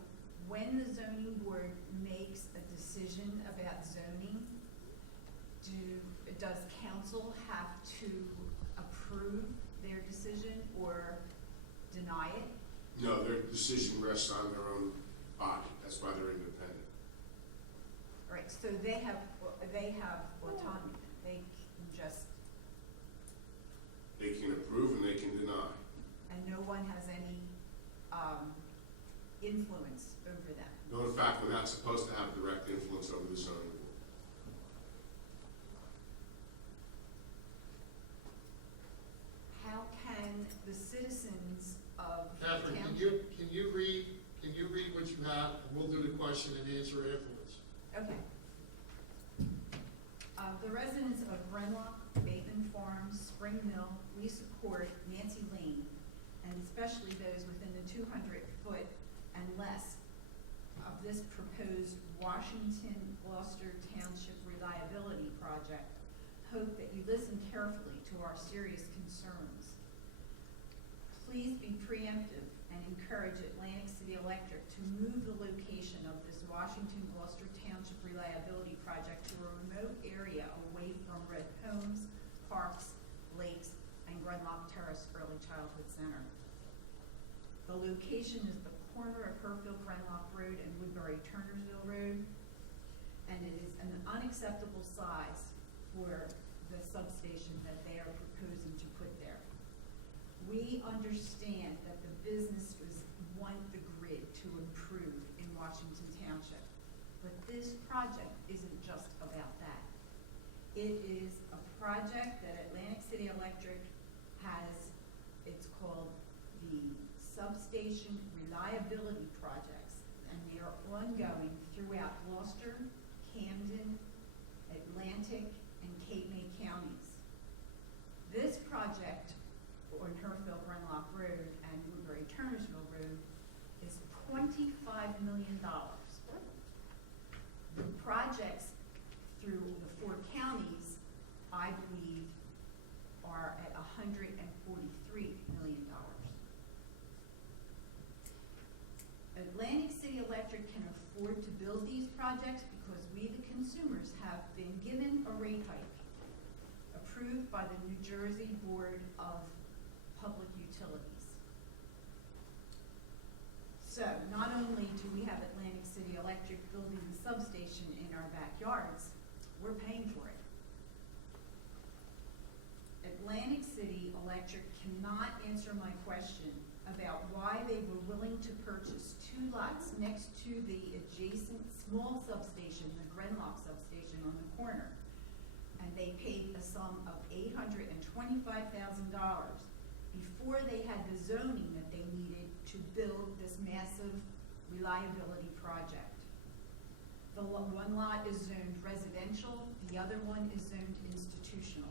when the zoning board makes a decision about zoning, does council have to approve their decision or deny it? No, their decision rests on their own body. That's why they're independent. All right, so they have autonomy. They can just, They can approve and they can deny. and no one has any influence over them. No, in fact, we're not supposed to have direct influence over the zoning board. How can the citizens of the Catherine, township? can you read what you have, and we'll do the question and answer afterwards. Okay. The residents of Grenlock, Bateman Farms, Spring Mill, Lisa Court, Nancy Lane, and especially those within the 200-foot and less of this proposed Washington Gloucester Township Reliability Project hope that you listen carefully to our serious concerns. Please be preemptive and encourage Atlantic City Electric to move the location of this Washington Gloucester Township reliability project to a remote area away from red homes, parks, lakes, and Grenlock Terrace Early Childhood Center. The location is the corner of Herfield Grenlock Road and Woodbury Turnersville Road, and it is an unacceptable size for the substation that they are proposing to put there. We understand that the businesses want the grid to improve in Washington Township, but this project isn't just about that. It is a project that Atlantic City Electric has, it's called the Substation Reliability Projects, and they are ongoing throughout Gloucester, Camden, Atlantic, and Cape May counties. This project on Herfield Grenlock Road and Woodbury Turnersville Road is $25 million. The projects through the 4 counties, I believe, are at $143 million. Atlantic City Electric can afford to build these projects because we, the consumers, have been given a rate hike approved by the New Jersey Board of Public Utilities. So not only do we have Atlantic City Electric building the substation in our backyards, we're paying for it. Atlantic City Electric cannot answer my question about why they were willing to purchase 2 lots next to the adjacent small substation, the Grenlock substation on the corner. And they paid a sum of $825,000 before they had the zoning that they needed to build this massive reliability project. The one lot is zoned residential, the other one is zoned institutional.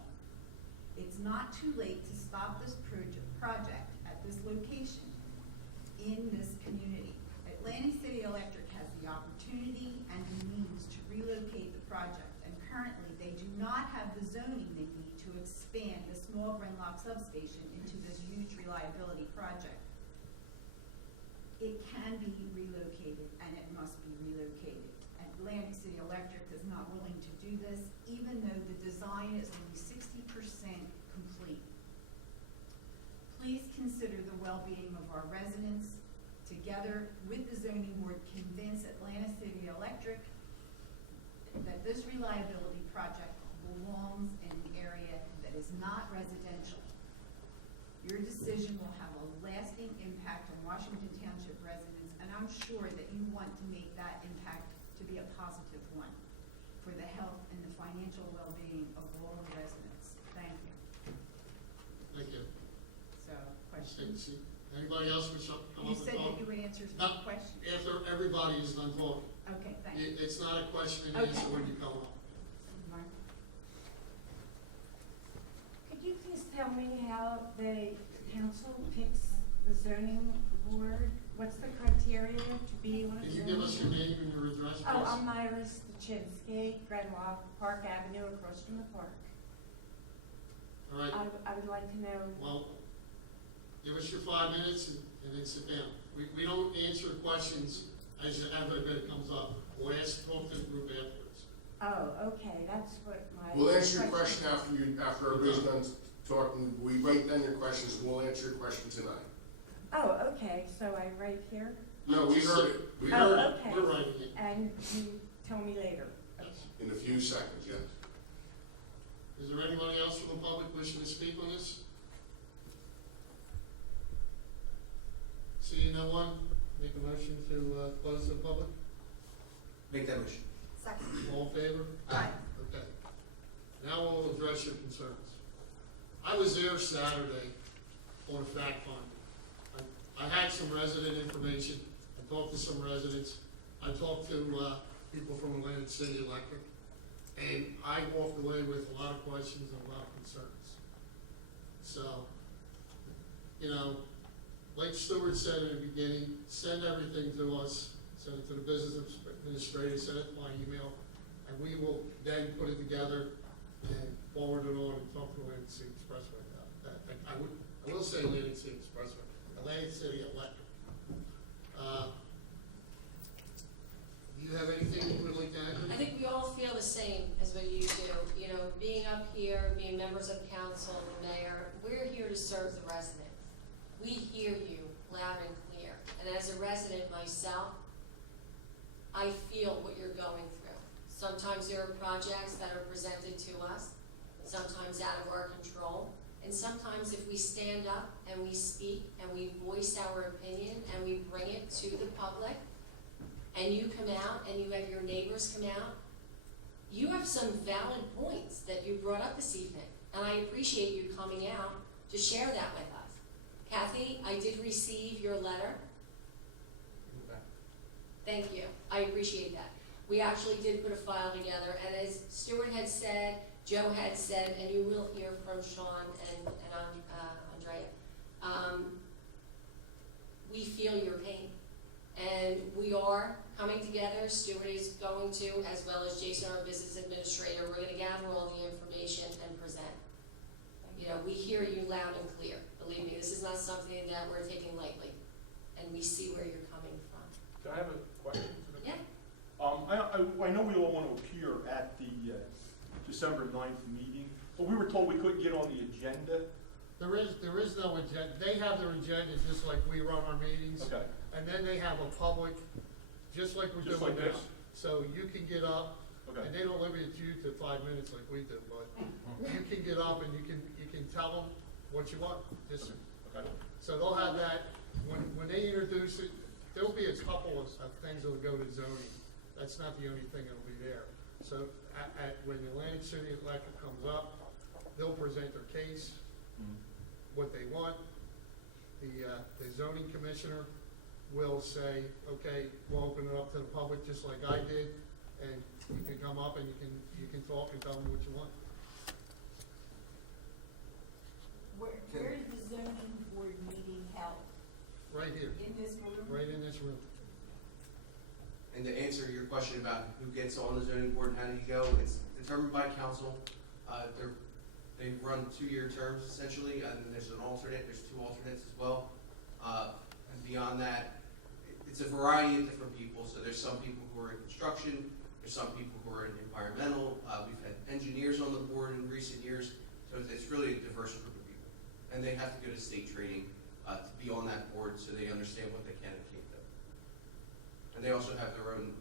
It's not too late to stop this project at this location in this community. Atlantic City Electric has the opportunity and the means to relocate the project, and currently they do not have the zoning they need to expand the small Grenlock substation into this huge reliability project. It can be relocated, and it must be relocated. Atlantic City Electric is not willing to do this, even though the design is only 60% complete. Please consider the well-being of our residents. Together with the zoning board, convince Atlantic City Electric that this reliability project belongs in an area that is not residential. Your decision will have a lasting impact on Washington Township residents, and I'm sure that you want to make that impact to be a positive one for the health and the financial well-being of all the residents. Thank you. Thank you. So, questions? Anybody else wish to come You up and said that talk? you would answer No, some questions. After everybody is done talking. Okay, thank you. It's not a question and answer Okay. when you come up. Mark? Could you please tell me how the council picks the zoning board? What's the criteria to be on a Can you zoning give us your board? name and your address, please? Oh, I'm Iris Stachinsky, Grenlock, Park Avenue, across from the park. All right, I would like to know, well, give us your 5 minutes and then sit down. We don't answer questions as everybody comes up. We'll talk to the group afterwards. oh, okay, that's what my. We'll answer your question after everybody's done talking. We write down your questions, and we'll answer your question tonight. Oh, okay, so I write here? No, we heard it. We Oh, heard it okay. We're writing it. And you tell me later? Yes. in a few seconds, yes. Is there anyone else from the public wishing to speak on this? Seeing no one, make a motion to close to the public. Make that motion. Second. All in favor? Aye. Okay. Now we'll address your concerns. I was there Saturday on a fact finding. I had some resident information. I talked to some residents. I talked to people from Atlantic City Electric. And I walked away with a lot of questions and a lot of concerns. So, you know, like Stuart said in the beginning, send everything to us, send it to the business administrator, send it by email, and we will then put it together and forward it on and talk to Atlantic City Expressway about that. I will say Atlantic City Expressway, Atlantic City Electric. we hear you loud and clear. And as a resident myself, I feel what you're going through. Sometimes there are projects that are presented to us, sometimes out of our control, and sometimes if we stand up and we speak and we voice our opinion and we bring it to the public, and you come out and you have your neighbors come out, you have some valid points that you brought up this evening, and I appreciate you coming out to share that with us. Kathy, I did receive your letter. Thank you, I appreciate that. We actually did put a file together, and as Stuart had said, Joe had said, and you will hear from Sean and Andrea, we feel your pain. And we are coming together. Stuart is going to, as well as Jason, our business administrator, we're gonna gather all the information and present. You know, we hear you loud and clear. Believe me, this is not something that we're taking lightly. And we see where you're coming from. Can I have a question? Yeah. I know we all want to appear at the December 9th meeting, but we were told we couldn't get on the agenda. There is no agenda. They have their agenda just like we run our meetings. Okay. And then they have a public, just like we're Just doing like now. this? So you can get up, Okay. and they don't limit you to 5 minutes like we do, but you can get up and you can tell them what you want. Just, Okay. so they'll have that, when they introduce it, there'll be a couple of things that'll go to zoning. That's not the only thing that'll be there. So when the Atlantic City Electric comes up, they'll present their case, what they want. The zoning commissioner will say, okay, we'll open it up to the public just like I did, and you can come up and you can talk and tell them what you want. Where is the zoning board meeting held? Right here, In this room? right in this room. And to answer your question about who gets on the zoning board and how do you go, it's determined by council. They run 2-year terms essentially, and then there's an alternate, there's 2 alternates as well. And beyond that, it's a variety of different people. So there's some people who are in construction, there's some people who are in environmental. We've had engineers on the board in recent years, so it's really a diverse group of people. And they have to go to state training to be on that board so they understand what they can and can't do. And they also have their own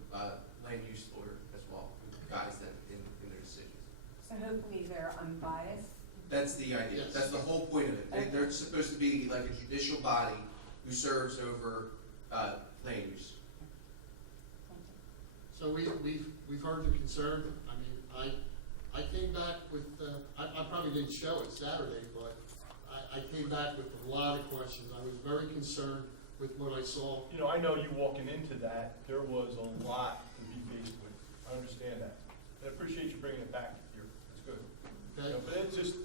land use order as well, who guides them in their decisions. So hopefully they're unbiased. That's the idea. Yes. That's the whole point of it. They're supposed to be like a judicial body who serves over land use. So we've heard your concern. I mean, I came back with, I probably didn't show it Saturday, but I came back with a lot of questions. I was very concerned with what I saw. You know, I know you walking into that, there was a lot to be faced with. I understand that. I appreciate you bringing it back here. It's good. Okay? You know, but it's just,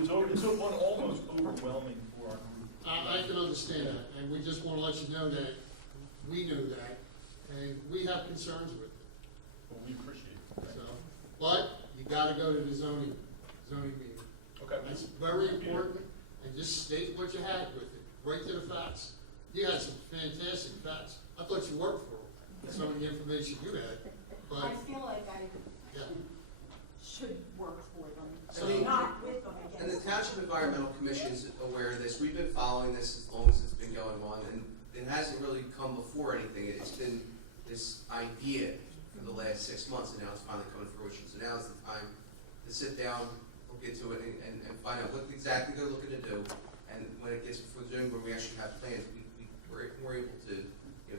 it's almost overwhelming for our group. I can understand that, and we just wanna let you know that we know that, and we have concerns with it, But we appreciate it. so. But you gotta go to the zoning meeting. Okay. That's very important, and just state what you had with it, right to the facts. You had some fantastic facts. I thought you worked for some of the information you had, but, I feel like I yeah. should work for them, I mean, not with them, I And the guess. Township Environmental Commission is aware of this. We've been following this as long as it's been going on, and it hasn't really come before anything. It's been this idea for the last 6 months, and now it's finally coming to fruition. So now is the time to sit down, look into it, and find out what exactly they're looking to do. And when it gets before the zoning board, we actually have plans. We're able to,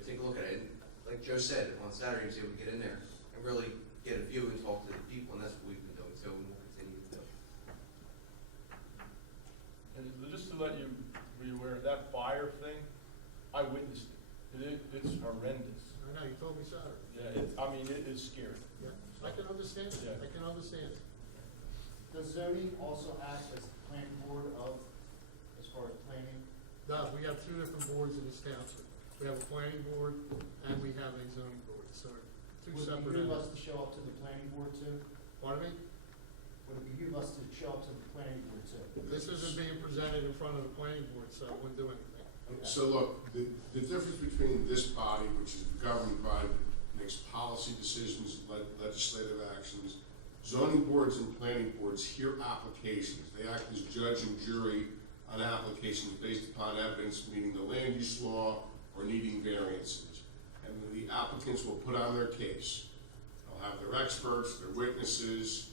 take a look at it. And like Joe said, on Saturday, he was able to get in there and really get a view and talk to the people, and that's what we've been doing too, and we'll continue to do. And just to let you be aware, that fire thing, I witnessed it. It's horrendous. I know, you told me Saturday. Yeah, it is scary. Yeah, I can understand it, Yeah. I can understand it. Does zoning also act as the planning board as far as planning? No, we have 2 different boards in this township. We have a planning board and we have a zoning board, so 2 Would it separate behoove us entities. to show up to the planning board too? Pardon me? Would it behoove us to show up to the planning board too? This isn't being presented in front of the planning board, so I wouldn't do anything. So look, the difference between this body, which is the governing body, makes policy decisions, legislative actions, zoning boards and planning boards hear applications. They act as judge and jury on applications based upon evidence meeting the land use law or needing variances. And the applicants will put on their case. They'll have their experts, their witnesses,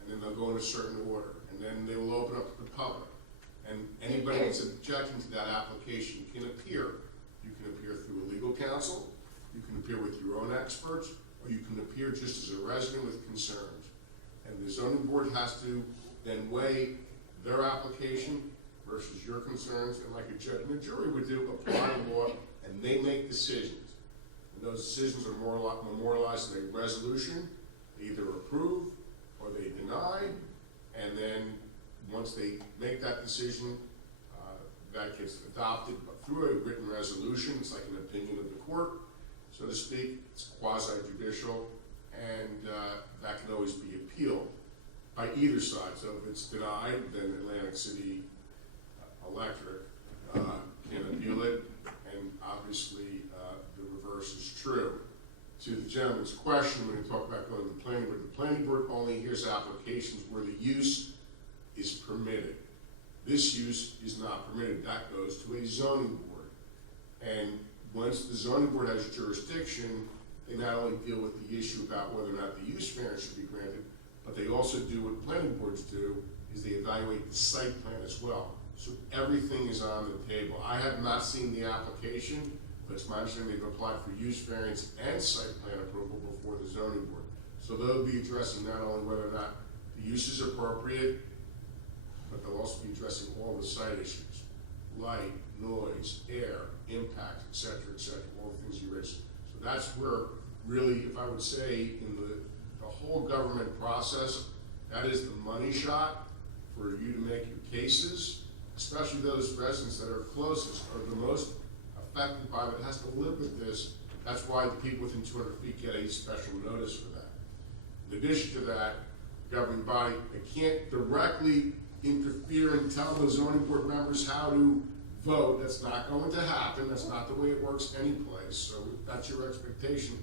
and then they'll go in a certain order. And then they will open up to the public. And anybody that's objecting to that application can appear. You can appear through a legal counsel, you can appear with your own experts, or you can appear just as a resident with concerns. And the zoning board has to then weigh their application versus your concerns, and like a judge and a jury would do, apply the law, and they make decisions. And those decisions are memorialized in a resolution. They either approve or they deny, and then once they make that decision, that gets adopted through a written resolution. It's like an opinion of the court, so to speak. It's quasi-judicial, and that can always be appealed by either side. So if it's denied, then Atlantic City Electric can appeal it, and obviously the reverse is true. To the gentleman's question, when we talk about going to the planning board only hears applications where the use is permitted. This use is not permitted. That goes to a zoning board. And once the zoning board has jurisdiction, they not only deal with the issue about whether or not the use variance should be granted, but they also do what planning boards do, is they evaluate the site plan as well. So everything is on the table. I have not seen the application, but it's my understanding they've applied for use variance and site plan approval before the zoning board. So they'll be addressing not only whether or not the use is appropriate, but they'll also be addressing all the site issues: light, noise, air, impact, et cetera, all the things you raised. So that's where really, if I would say, in the whole government process, that is the money shot for you to make your cases, especially those residents that are closest or the most affected by it, has to live with this. That's why the people within 200 feet get a special notice for that. In addition to that, the governing body, they can't directly interfere and tell the zoning board members how to vote. That's not going to happen. That's not the way it works anyplace. So if that's your expectation,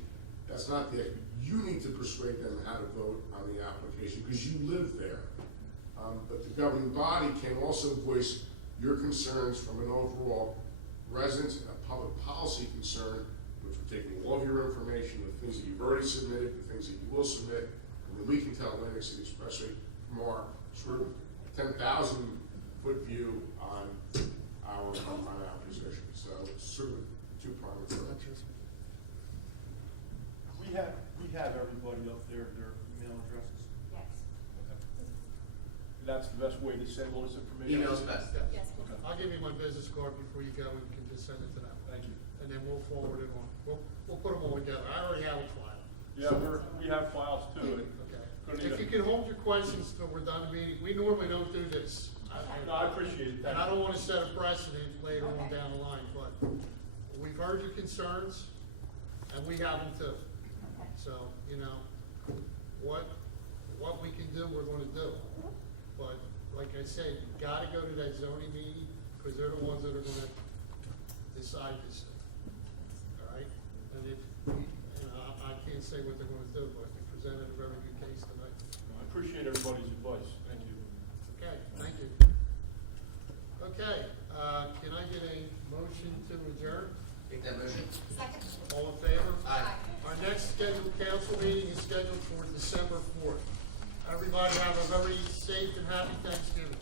that's not the expectation. You need to persuade them how to vote on the application because you live there. But the governing body can also voice your concerns from an overall residence and a public policy concern, which we're taking all of your information, the things that you've already submitted, the things that you will submit, and then we can tell Atlantic City Expressway from our sort of 10,000-foot view on our position. So it's sort of a two-pronged approach. We have everybody up there, their email addresses. Yes. That's the best way to send all this information? Email's best. Yes. Okay, I'll give you my business card before you go, and you can just send it to them. thank you. And then we'll forward it on. We'll put them all together. I already have a file. Yeah, we have files too. Okay. Gonna need If you can hold your questions till we're done the meeting, we normally don't do this. No, I appreciate it. And I don't want to set a precedent later on down the line, but we've heard your concerns, and we have them too. So, you know, what we can do, we're gonna do. But like I said, you gotta go to that zoning meeting, because they're the ones that are gonna decide this thing. All right? And if, you know, I can't say what they're gonna do, but they presented a very good case tonight. I appreciate everybody's advice. Thank you. Okay, thank you. Okay, can I get a motion to adjourn? Make that motion. Second. All in favor? Aye. Our next scheduled council meeting is scheduled for December 4th. Everybody have a very safe and happy Thanksgiving.